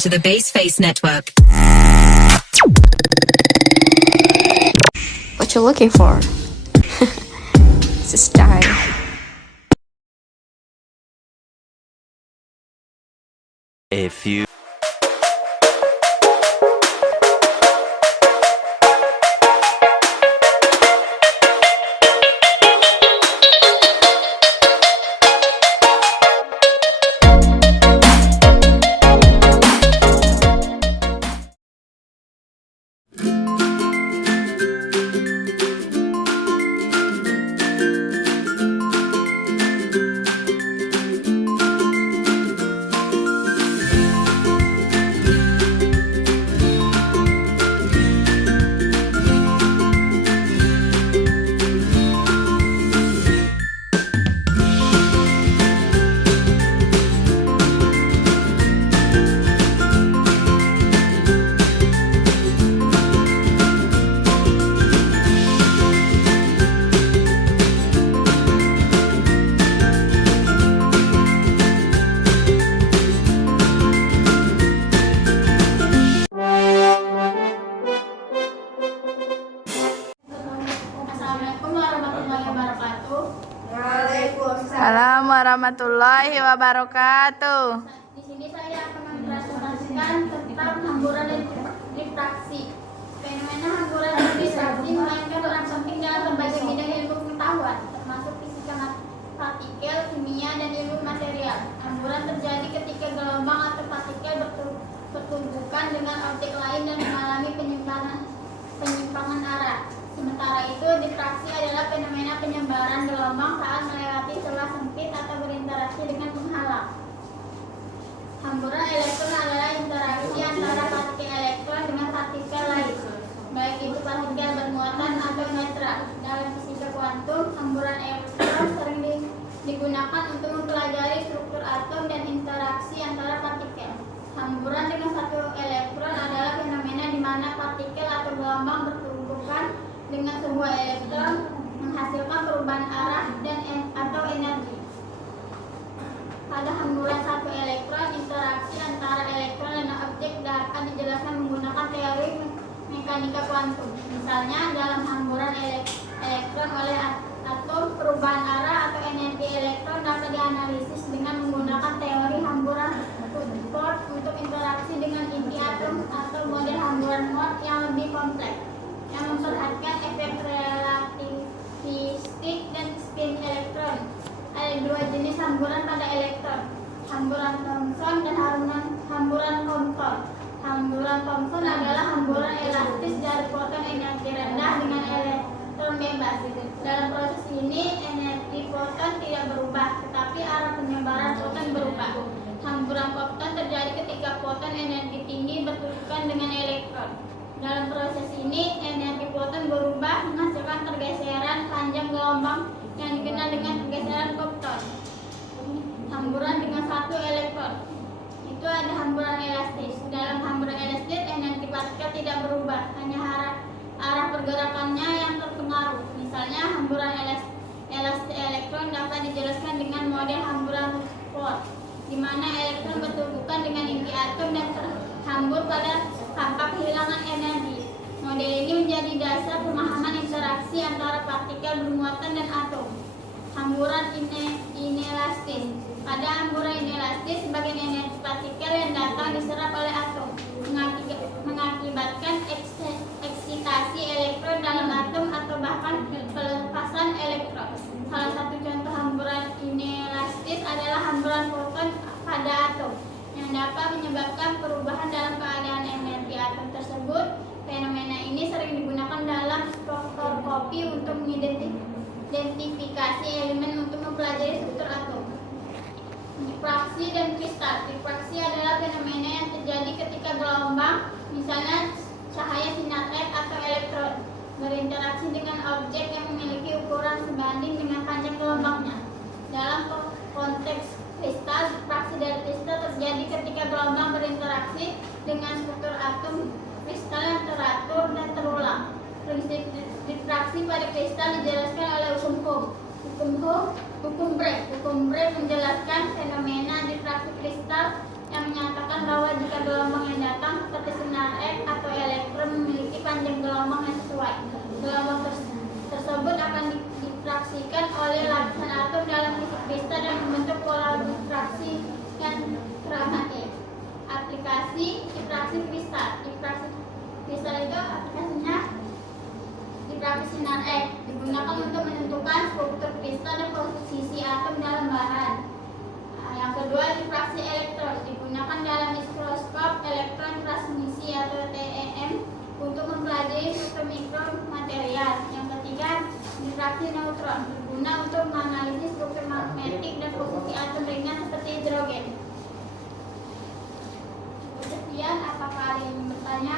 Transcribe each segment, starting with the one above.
to the Baseface Network. What you looking for? It's a style. A few Assalamualaikum warahmatullahi wabarakatuh. Waalaikumsalam warahmatullahi wabarakatuh. Di sini saya akan mempresentasikan tentang hamburan difraksi. Fenomena hamburan difraksi memainkan peran penting dalam berbagai bidang ilmu pengetahuan, termasuk fisika partikel, kimia, dan ilmu material. Hamburan terjadi ketika gelombang atau partikel bertumbukan dengan objek lain dan mengalami penyimpangan arah. Sementara itu, difraksi adalah fenomena penyebaran gelombang saat melewati celah sempit atau berinteraksi dengan penghalang. Hamburan elektron adalah interaksi antara partikel elektron dengan partikel lain, baik itu partikel bermuatan atau netral. Dalam fisika kuantum, hamburan elektron sering digunakan untuk mempelajari struktur atom dan interaksi antara partikel. Hamburan dengan satu elektron adalah fenomena di mana partikel atau gelombang bertumbukan dengan sebuah elektron menghasilkan perubahan arah dan atau energi. Pada hamburan satu elektron, interaksi antara elektron dan objek dapat dijelaskan menggunakan teori mekanika kuantum. Misalnya, dalam hamburan elektron oleh atom, perubahan arah atau energi elektron dapat dianalisis dengan menggunakan teori hamburan Rutherford untuk interaksi dengan inti atom atau model hamburan Mott yang lebih kompleks, yang memperhatikan efek relativistik dan spin elektron. Ada dua jenis hamburan pada elektron, hamburan Thomson dan hamburan Compton. Hamburan Thomson adalah hamburan elastis dari foton energi rendah dengan elektron bebas. Dalam proses ini, energi foton tidak berubah, tetapi arah penyebaran foton berubah. Hamburan Compton terjadi ketika foton energi tinggi bertubukan dengan elektron. Dalam proses ini, energi foton berubah menghasilkan pergeseran panjang gelombang yang dikenal dengan pergeseran Compton. Hamburan dengan satu elektron itu ada hamburan elastis. Dalam hamburan elastis, energi partikel tidak berubah, hanya arah pergerakannya yang terpengaruh. Misalnya, hamburan elastis elektron dapat dijelaskan dengan model hamburan Rutherford, di mana elektron bertumbukan dengan inti atom dan terhambur pada tanpa kehilangan energi. Model ini menjadi dasar pemahaman interaksi antara partikel bermuatan dan atom. Hamburan inelastis. Pada hamburan inelastis, sebagian energi partikel yang datang diserap oleh atom, mengakibatkan eksitasi elektron dalam atom atau bahkan pelepasan elektron. Salah satu contoh hamburan inelastis adalah hamburan foton pada atom, yang dapat menyebabkan perubahan dalam keadaan energi atom tersebut. Fenomena ini sering digunakan dalam spektroskopi untuk mengidentifikasi elemen untuk mempelajari struktur atom. Difraksi dan kristal. Difraksi adalah fenomena yang terjadi ketika gelombang, misalnya cahaya sinar X atau elektron, berinteraksi dengan objek yang memiliki ukuran sebanding dengan panjang gelombangnya. Dalam konteks kristal, difraksi dari kristal terjadi ketika gelombang berinteraksi dengan struktur atom kristal yang teratur dan terulang. Prinsip difraksi pada kristal dijelaskan oleh hukum Bragg. Hukum Bragg menjelaskan fenomena difraksi kristal yang menyatakan bahwa jika gelombang diinteraksikan oleh lapisan atom dalam fisik kristal dan membentuk pola difraksi yang dramatik. Aplikasi difraksi kristal. Difraksi kristal itu aplikasinya difraksi sinar X, digunakan untuk menentukan struktur kristal dan posisi atom dalam bahan. Yang kedua, difraksi elektron, digunakan dalam mikroskop elektron transmisi atau TEM untuk mempelajari struktur mikromaterial. Yang ketiga, difraksi neutron, berguna untuk menganalisis struktur magnetik dan posisi atom ringan seperti hidrogen. Sekian, apakah ada yang ingin bertanya?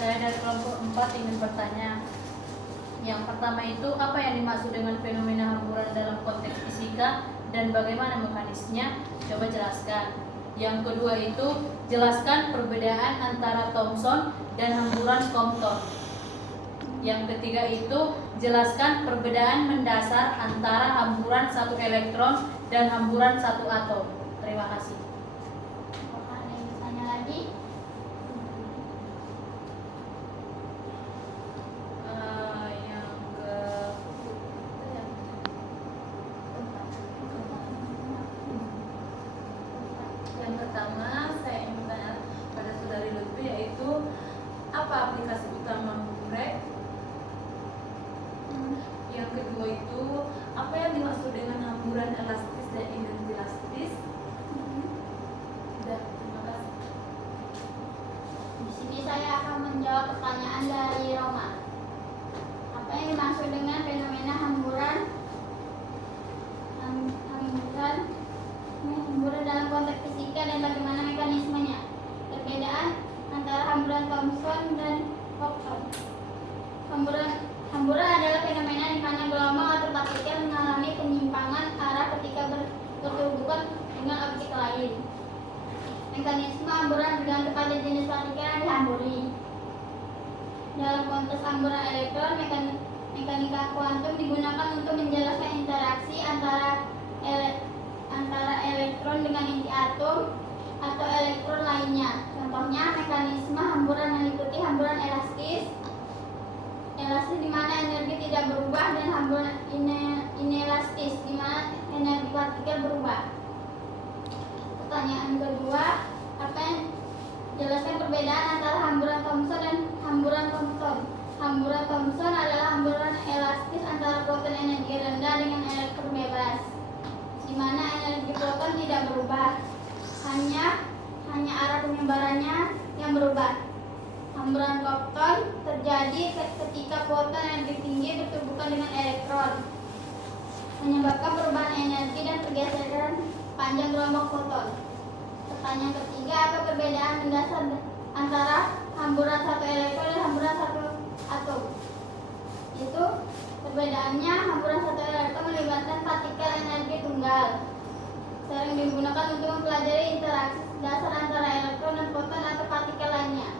Saya dari kelompok 4 ingin bertanya. Yang pertama itu, apa yang dimaksud dengan fenomena hamburan dalam konteks fisika dan bagaimana mekanismenya? Coba jelaskan. Yang kedua itu, jelaskan perbedaan antara Thomson dan hamburan Compton. Yang ketiga itu, jelaskan perbedaan mendasar antara hamburan satu elektron dan hamburan satu atom. Terima kasih. Apakah ada yang bertanya lagi? Yang pertama saya ingin bertanya pada saudari Lutfi, yaitu apa aplikasi utama Humbrek? Yang kedua itu, apa yang dimaksud dengan hamburan elastis dan inelastis? Sudah, terima kasih. Di sini saya akan menjawab pertanyaan dari Roma. Apa yang dimaksud dengan fenomena hamburan dalam konteks fisika dan bagaimana mekanismenya? Perbedaan antara hamburan Thomson dan Compton. Hamburan adalah fenomena di mana gelombang atau partikel mengalami penyimpangan arah ketika berhubungan dengan objek lain. Mekanisme hamburan bergantung pada jenis partikel yang dihamburi. Dalam konteks hamburan elektron, mekanika kuantum digunakan untuk menjelaskan interaksi antara elektron dengan inti atom atau elektron lainnya. Contohnya, mekanisme hamburan meliputi hamburan elastis di mana energi tidak berubah, dan hamburan inelastis di mana energi partikel berubah. Pertanyaan kedua, apa yang jelaskan perbedaan antara hamburan Thomson dan hamburan Compton? Hamburan Thomson adalah hamburan elastis antara proton energi rendah dengan elektron bebas, di mana energi proton tidak berubah, hanya arah penyebarannya yang berubah. Hamburan Compton terjadi ketika proton energi tinggi bertubuhkan dengan elektron, menyebabkan perubahan energi dan pergeseran panjang gelombang foton. Pertanyaan ketiga, apa perbedaan mendasar antara hamburan satu elektron dan hamburan satu atom? Itu perbedaannya, hamburan satu elektron melibatkan partikel energi tunggal, sering digunakan untuk mempelajari interaksi dasar antara elektron dan proton atau partikel lainnya.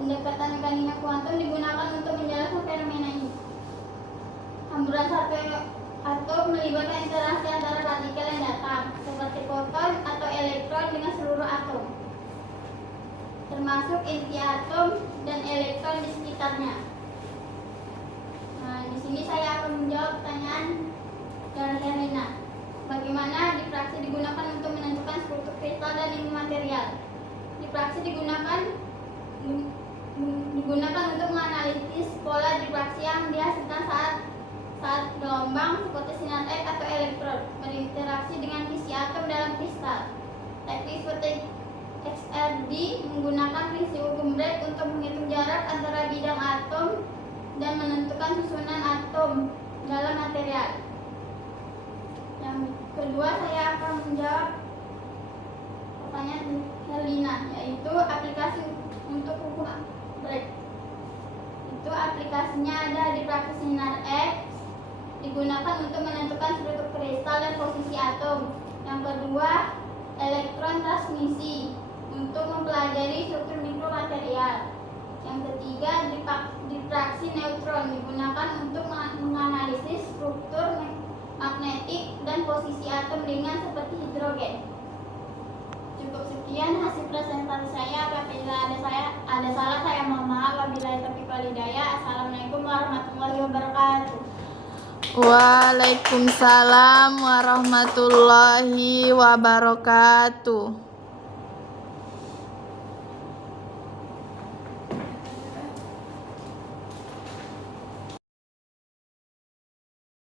Pendekatan mekanika kuantum digunakan untuk menjelaskan fenomena ini. Hamburan satu atom melibatkan interaksi antara partikel yang datang, seperti proton atau elektron dengan seluruh atom, termasuk inti atom dan elektron di sekitarnya. Nah, di sini saya akan menjawab pertanyaan dari Herlina. Bagaimana difraksi digunakan untuk menentukan struktur kristal dan material? Difraksi digunakan untuk menganalisis pola difraksi yang dihasilkan saat gelombang seperti sinar X atau elektron berinteraksi dengan isi atom dalam kristal. Teknik seperti XRD menggunakan prinsip Humbrek untuk menghitung jarak antara bidang atom dan menentukan susunan atom dalam material. Yang kedua, saya akan menjawab pertanyaan Helena, yaitu aplikasi untuk hukum Humbrek. Itu aplikasinya ada di difraksi sinar X, digunakan untuk menentukan struktur kristal dan posisi atom. Yang kedua, elektron transmisi untuk mempelajari struktur mikromaterial. Yang ketiga, difraksi neutron digunakan untuk menganalisis struktur magnetik dan posisi atom ringan seperti hidrogen. Cukup sekian hasil presentasi saya. Apabila ada salah saya mohon maaf. Wabillahi taufiq wal hidayah. Assalamualaikum warahmatullahi wabarakatuh. Waalaikumsalam warahmatullahi wabarakatuh.